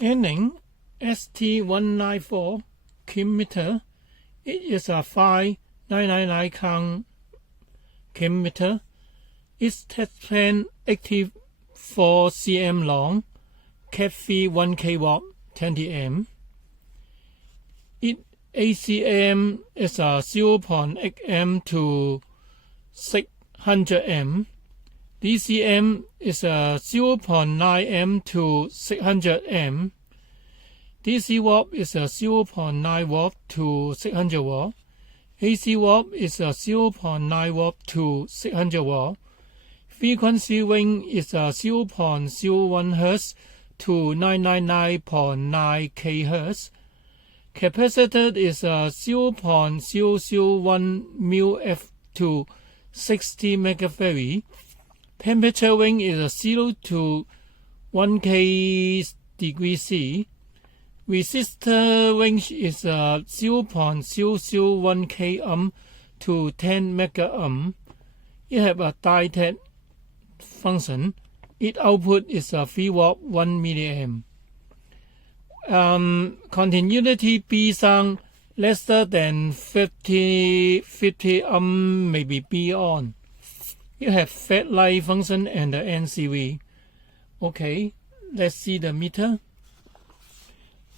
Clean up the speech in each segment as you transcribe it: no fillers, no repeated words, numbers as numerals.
Aneng St194 chem meter. It is a 5999 count chem meter. Its test pan 84 cm long, Catiii 1 kW 20 amp. Its ACM is a 0.8 amp to 600 amp. DCM is a 0.9 amp to 600 amp. DC watt is a 0.9 watt to 600 watt. AC watt is a 0.9 watt to 600 watt. Frequency range is a 0.01 Hz to 999.9 kHz. Capacitor is a 0.001 μF to 60 megafarad. Temperature range is a 0 to 1K degrees C. Resistor range is a 0.001 K ohm to 10 mega ohm. It has a DIODE function. Its output is a 3 watt 1 milliamp. Continuity B sound lesser than 50 ohm may be B on. You have fed light function and the NCV. Okay, let's see the meter.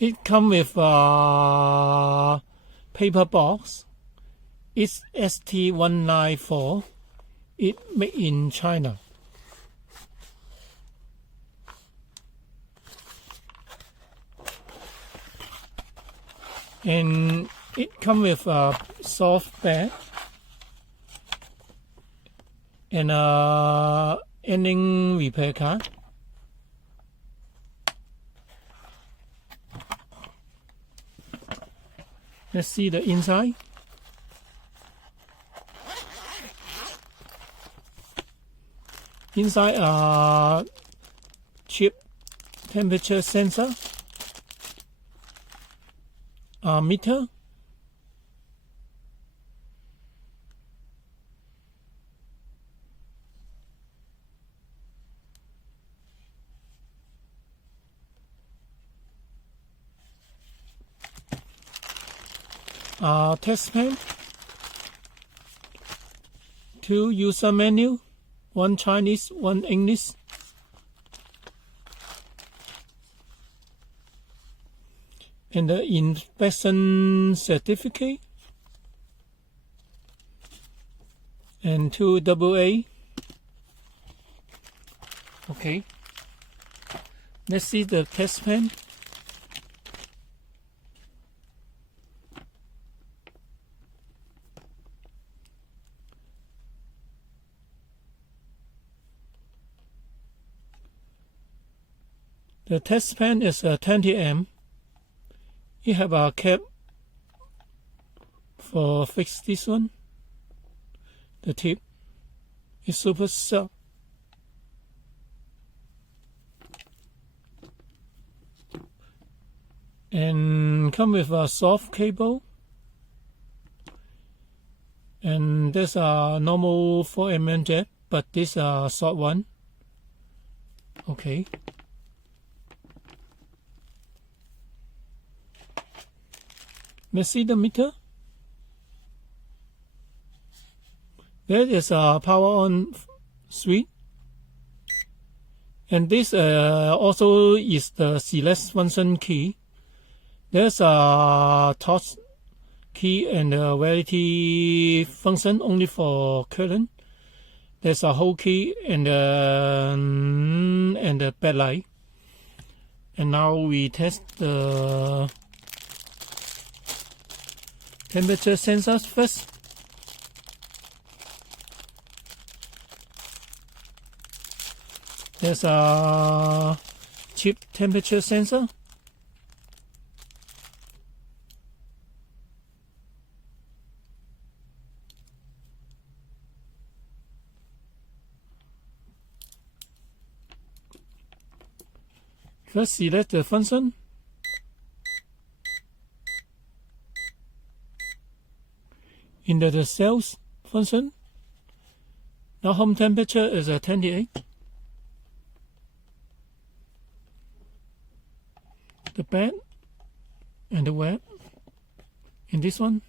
It comes with a paper box. It's St194. It's made in China. And it comes with a soft bag and a Aneng repair card. Let's see the inside. Inside a chip temperature sensor, a meter, a test pan, 2 user manual, 1 Chinese, 1 English, and the inspection certificate, and 2 AA. Okay, let's see the test pan. The test pan is a 20 amp. You have a cap for fix this one. The tip is super sharp. And come with a soft cable. And there's a normal 4mm jack, but this is a short one. Okay. Let's see the meter. There is a power on switch. And this also is the select function key. There's a touch key and a variety function only for current. There's a hold key and the backlight. And now we test the temperature sensors first. There's a chip temperature sensor. First select the function. Into the cells function. Now home temperature is 28. the bad and the wet in this one.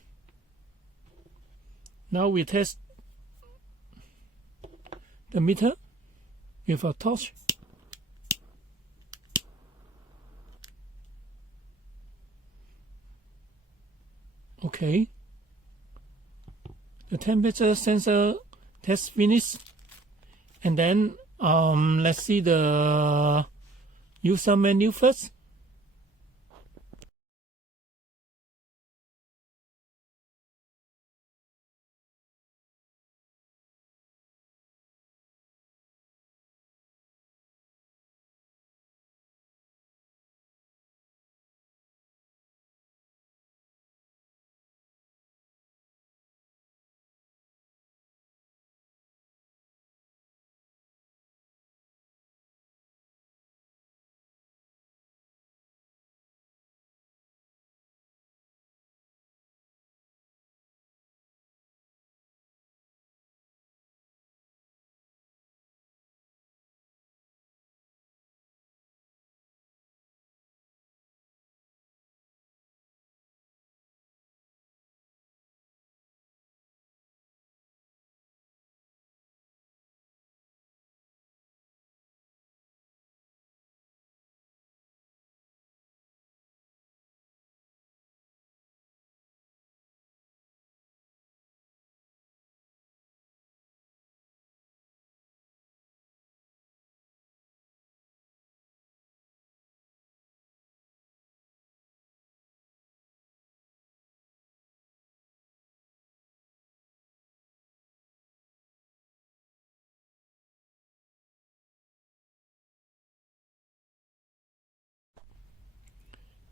Now we test the meter with a torch. Okay, the temperature sensor test finished, and then let's see the user menu first.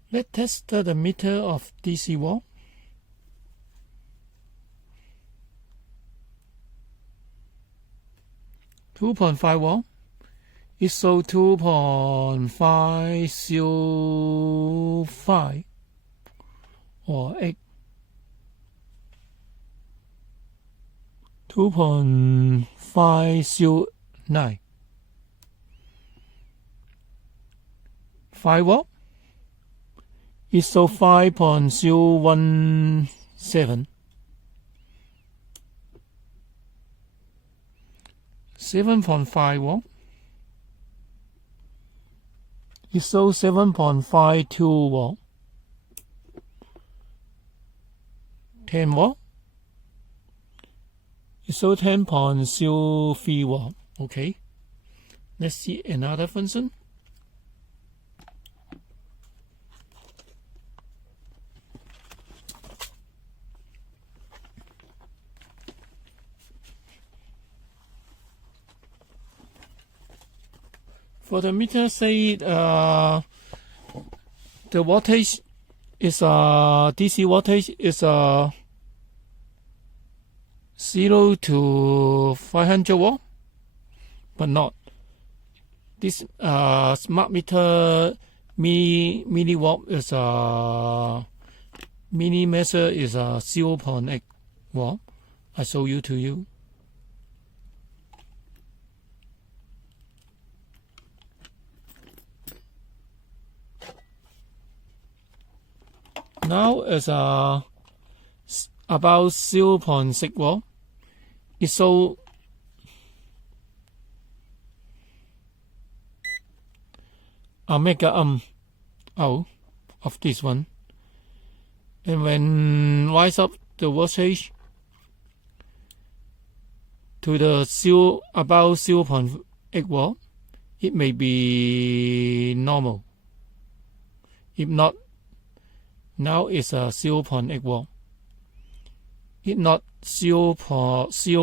Let's test the meter of DC wall. $2.5 ISO 2.505 or 8. 2.509. 5 watt ISO 5.017. 7.5 watt ISO 7.52 watt. 10 watt ISO 10.03 watt. Okay, let's see another function. For the meter, say the voltage is DC voltage is 0 to 500 watt, but not this smart meter milliwatt is mini measure is 0.8 watt. I show you to you. Now it's about 0.6 watt. It's so a mega out of this one, and when rise up the voltage to the about 0.8 watt, it may be normal. If not, now it's a 0.8 watt. If not 0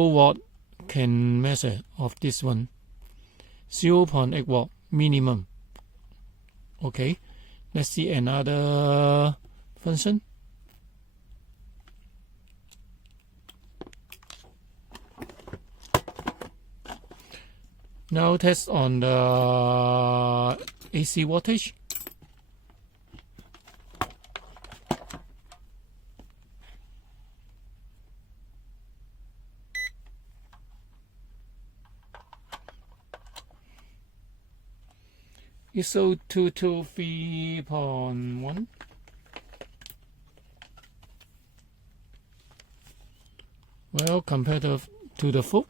watt can measure of this one. 0.8 watt minimum. Okay, let's see another function. Now test on the AC voltage. ISO 223.1. Well, compared to the full,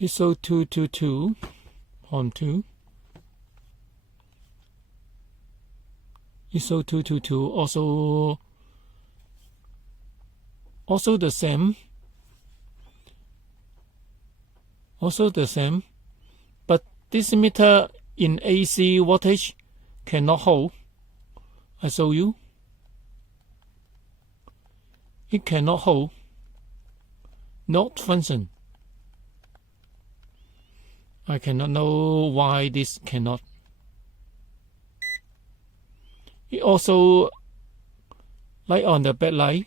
ISO 222.2. ISO 222 also the same. Also the same, but this meter in AC voltage cannot hold. I show you. It cannot hold. Not function. I cannot know why this cannot. It also, like on the backlight,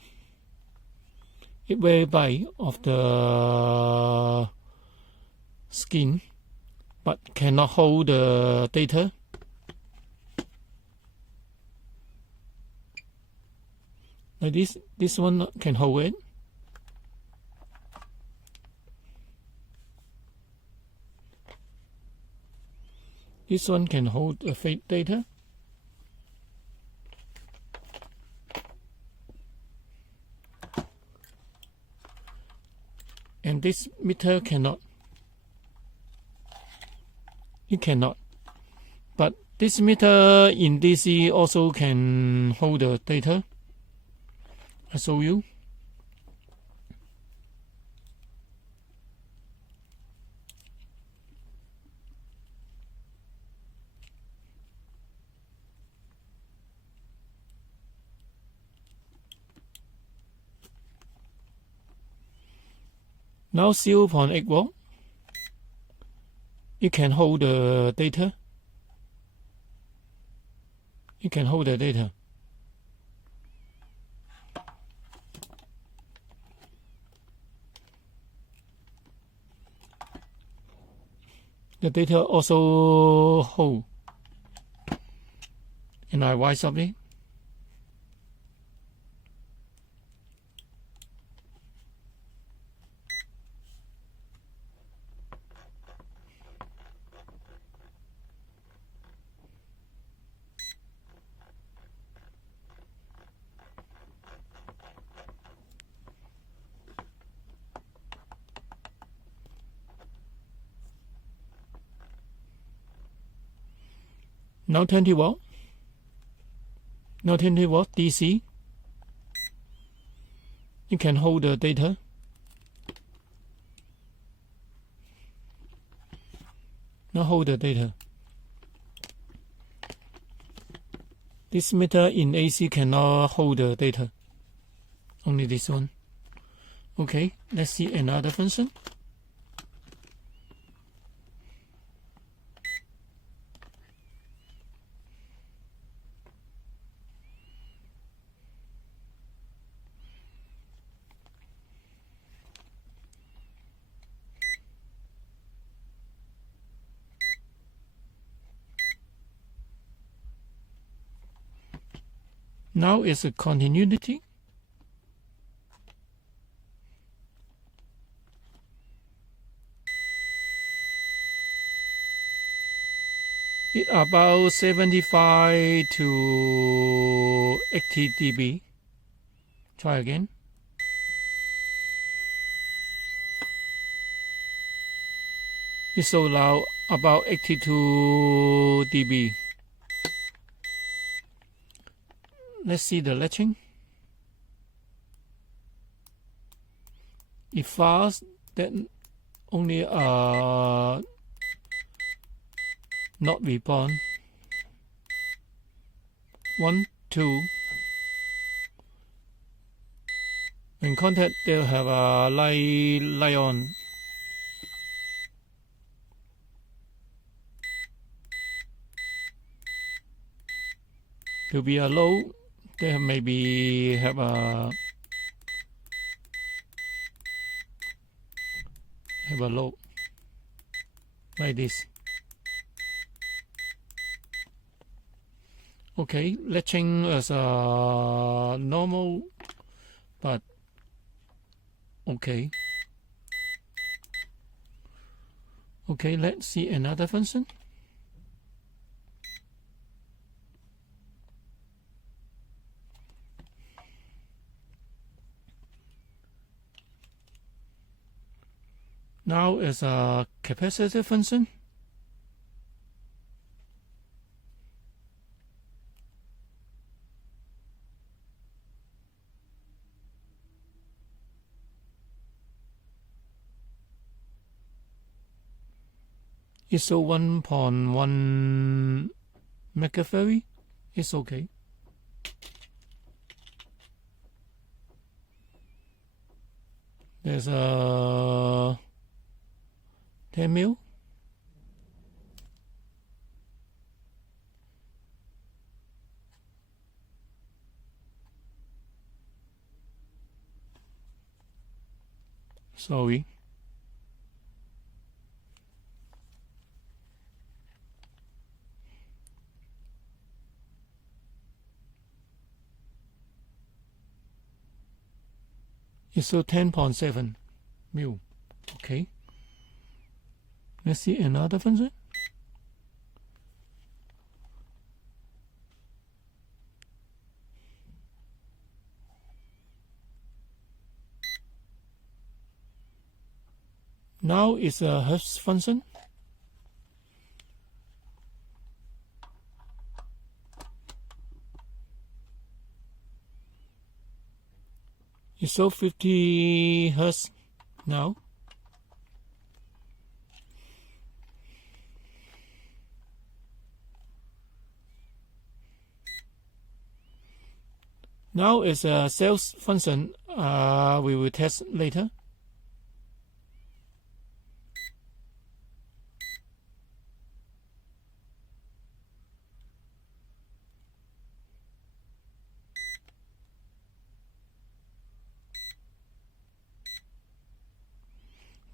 it very bright of the skin, but cannot hold the data. Like this one can hold it. This one can hold the fake data. And this meter cannot. It cannot. But this meter in DC also can hold the data. I show you. Now 0.8 volt. It can hold the data. It can hold the data. The data also hold. And I wise up it. Now 20 volt. Now 20 volt DC. It can hold the data. Now hold the data. This meter in AC cannot hold the data. Only this one. Okay, let's see another function. Now it's a continuity. It about 75 to 80 dB. Try again. It's so loud, about 82 dB. Let's see the latching. If fast, then only not reborn. 1, 2. In contact, they'll have a light on. To be a low, they maybe have a low like this. Okay, latching as a normal, but Okay. Okay, let's see another function. Now is a capacitor function. It's a 1.1 megafarad. It's okay. There's a 10 mil. Sorry. It's a 10.7 mil. Okay. Let's see another function. Now it's a Hertz function. It's so 50 Hertz now. Now it's a sales function. We will test later.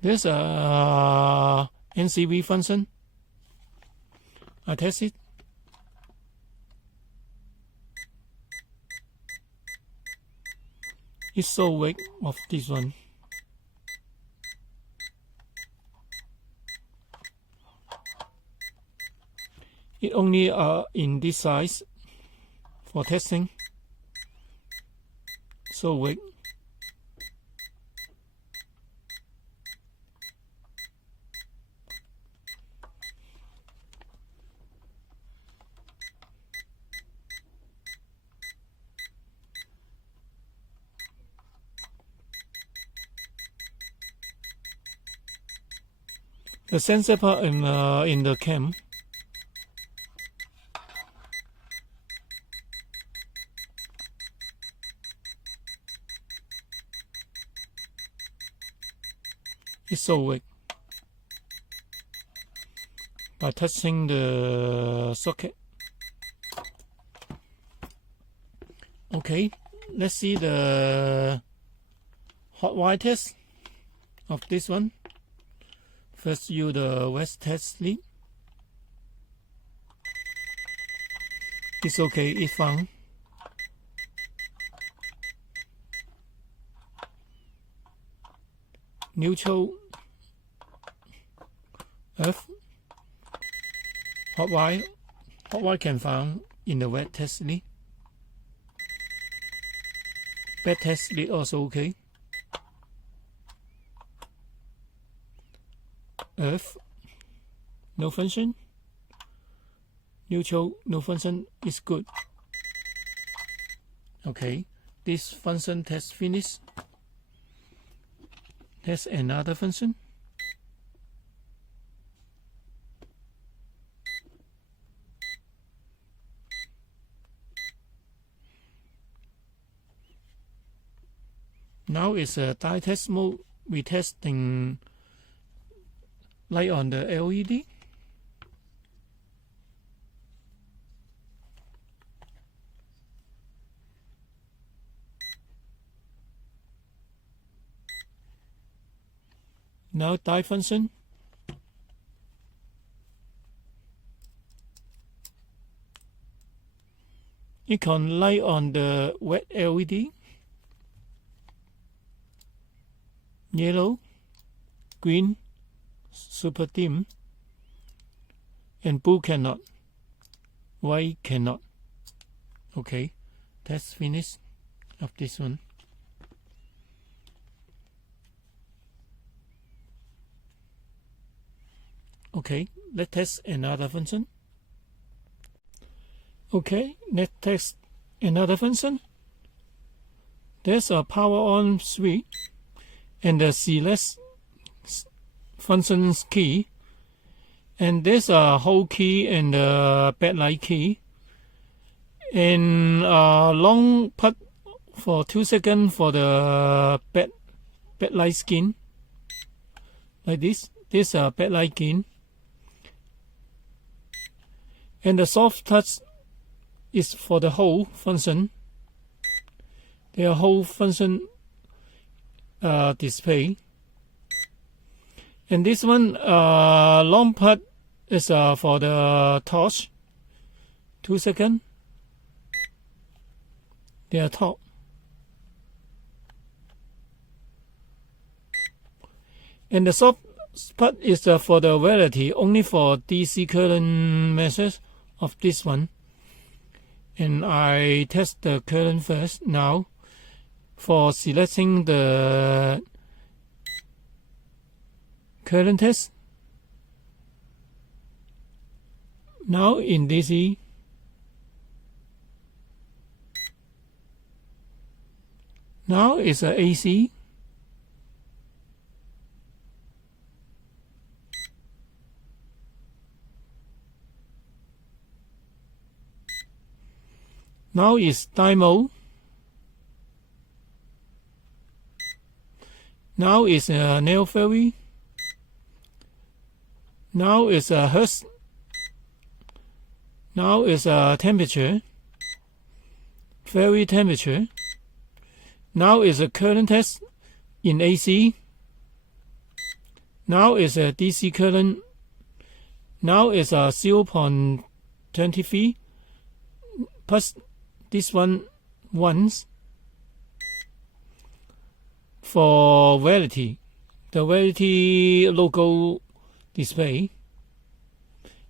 There's a NCV function. I test it. It's so weak of this one. It only in this size for testing. So weak. The sensor part in the cam. It's so weak. By touching the socket. Okay, let's see the hot wire test of this one. First, use the wet test lead. It's okay, it's fine. Neutral, earth, hot wire can found in the wet test lead. Wet test lead also okay. Earth, no function. Neutral, no function, is good. Okay, this function test finished. Test another function. Now it's a die test mode. We testing light on the LED. Now die function. You can light on the wet LED. yellow, green, super dim, and blue cannot, white cannot. Okay, that's finished of this one. Okay, let's test another function. Okay, let's test another function. There's a power on switch and the select functions key, and there's a hold key and a backlight key, and a long put for 2 seconds for the backlight skin, like this. This is a backlight skin. And the soft touch is for the whole function. The whole function display. And this one long part is for the torch. 2 seconds. They are top. And the soft part is for the variety, only for DC current measures of this one. And I test the current first now for selecting the current test. Now in DC, now it's a AC. Now is dynamo. Now is a nail theory. Now is a hertz. Now is a temperature. Vary temperature. Now is a current test in AC. Now is a DC current. Now is a 0.20V plus this one once for variety. The variety logo display.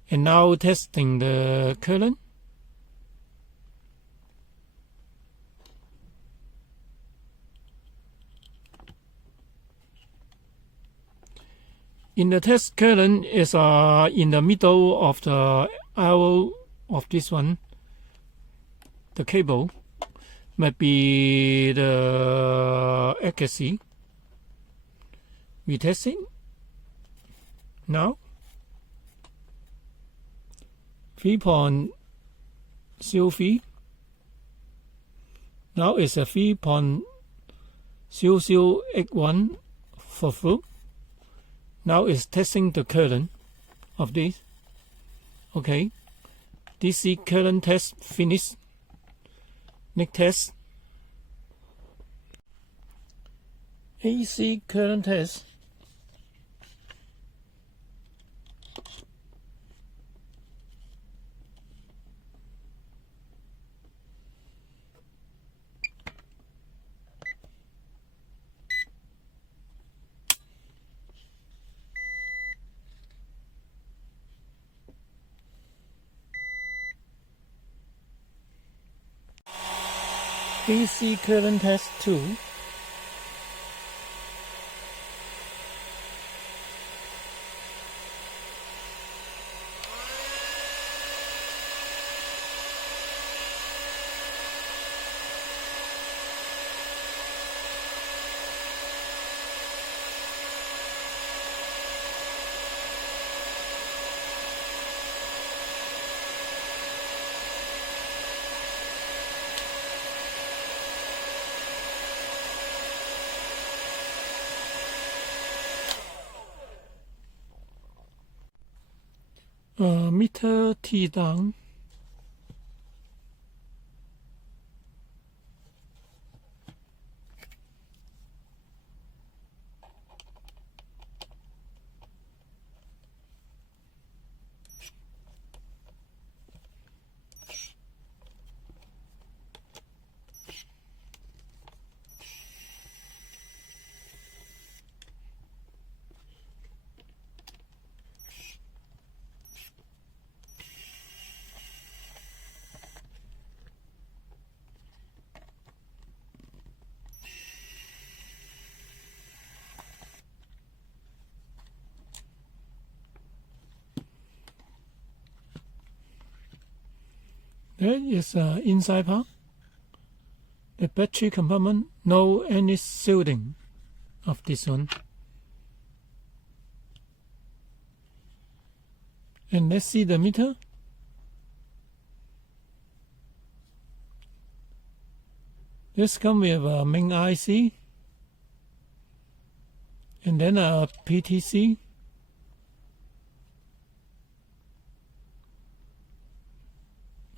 And now testing the current. In the test current is in the middle of the arrow of this one. The cable might be the accuracy. We testing now. 3.03. Now it's a 3.0081 for full. Now it's testing the current of this. Okay, DC current test finished. Next test. AC current test. AC current test 2. Meter T down. That is inside part. The battery compartment, no any shielding of this one. And let's see the meter. This comes with a main IC and then a PTC.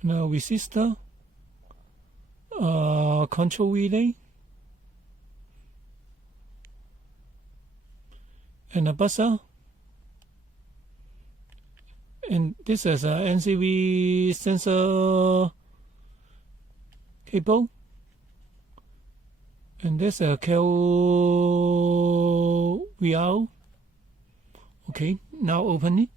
Now resistor, control relay, and a buzzer. And this is a NCV sensor cable. And this is a KVR. Okay, now open it.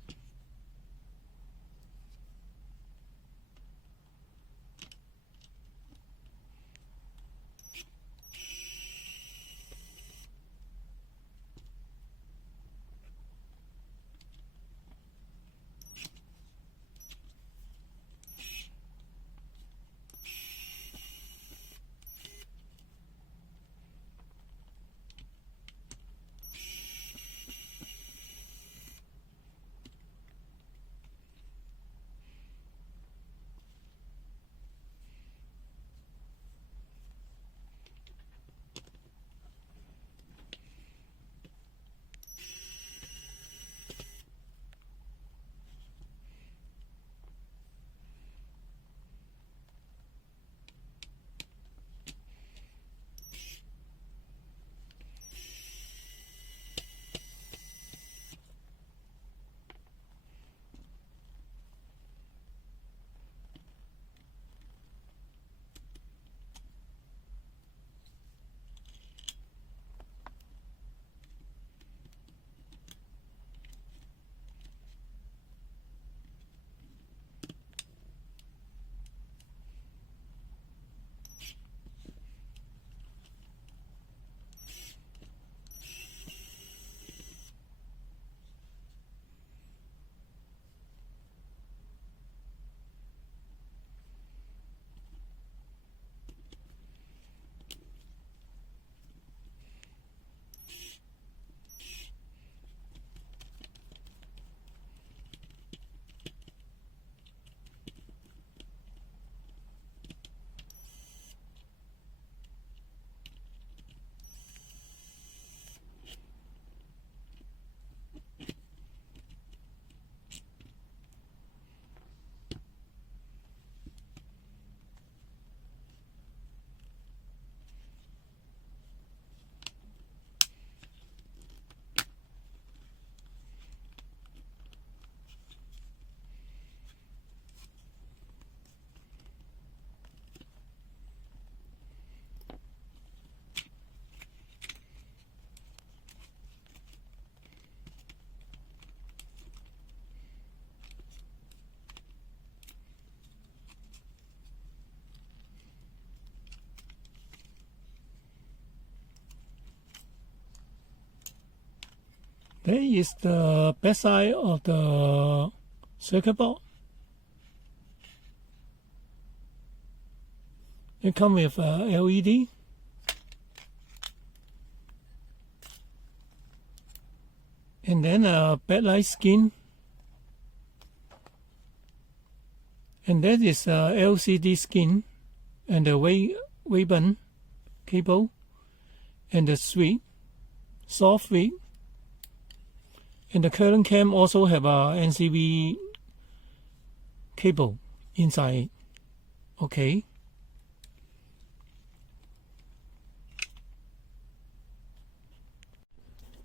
There is the back side of the circuit board. It comes with a LED. And then a backlight skin. And that is a LCD skin and the ribbon cable and the switch, soft switch. And the current cam also have a NCV cable inside. Okay.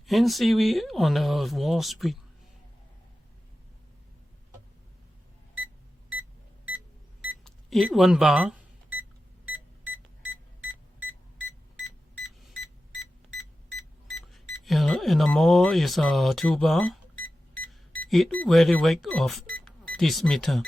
NCV on a wall switch. It 1 bar. And the more is a 2 bar. It very weight of this meter.